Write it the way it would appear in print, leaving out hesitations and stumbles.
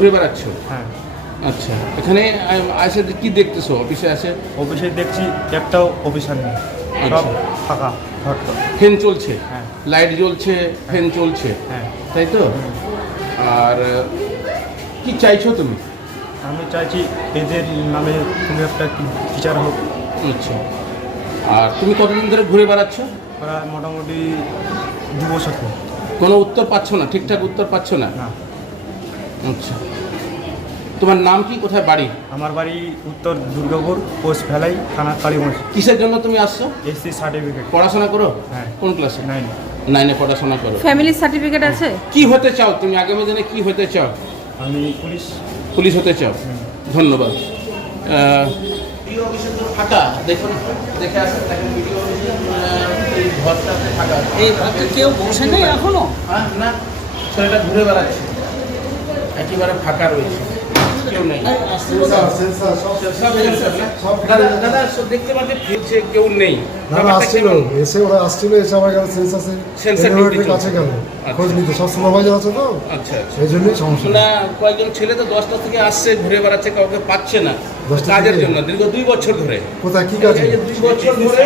ঘুরে বেড়াচ্ছ? হ্যাঁ। আচ্ছা, এখানে আসে কি দেখতেছো? অফিসে আসে অফিসে দেখছি একটাও অফিসার নেই, সব আচ্ছা। ফাঁকা ঘরটা। ফ্যান চলছে, হ্যাঁ। লাইট জ্বলছে, ফ্যান চলছে, হ্যাঁ। তাই তো? আর কি চাইছো তুমি? আমি চাইছি এদের নামে কোনো একটা টিচার হোক। আচ্ছা, আর তুমি কতদিন ধরে ঘুরে বেড়াচ্ছ? ওরা মোটামুটি 2 বছর তো। কোনো উত্তর পাচ্ছ না, ঠিকঠাক উত্তর পাচ্ছ না? না। আচ্ছা, তোমার নাম কি, কোথায় বাড়ি? আমার বাড়ি উত্তর দুর্গাপুর, পোস্ট ভেলাই, থানা কালীগঞ্জ। কিসের জন্য তুমি আসছো? SC certificate. পড়াশোনা করো? হ্যাঁ। কোন ক্লাসে? 9। 9-এ পড়াশোনা করো। ফ্যামিলি সার্টিফিকেট আছে? কি হতে চাও তুমি আগামী দিনে, কি হতে চাও? আমি পুলিশ। পুলিশ হতে চাও? ধন্যবাদ। ফাঁকা দেখুন, দেখে আসেন, দেখেন ভিডিও এই ঘরটাতে ফাঁকা। এই ঘরটা কেউ বসে নেই এখনো? হ্যাঁ, না, ছেলেটা ঘুরে বেড়াচ্ছে, একেবারে ফাঁকা রয়েছে, কেউ নেই। দাদা সব দেখতে পাচ্ছি ফিরছে, কেউ নেই। না আসছিল, এসে ওরা আসছিল, এসে আমার কাছে সেন্সাসে সেন্সার এলিভেটরের কাছে গেল খোঁজ নিতে, সব সুপারভাইজার আছে তো, আচ্ছা আচ্ছা। এই জন্যই সমস্যা। না, কয়েকজন ছেলে তো 10টা থেকে আসছে, ঘুরে বেড়াচ্ছে, কাউকে পাচ্ছে না 10টা কাজের থেকে? জন্য, দীর্ঘ 2 বছর ধরে। কোথায় কি কাজ? এই যে 2 বছর ধরে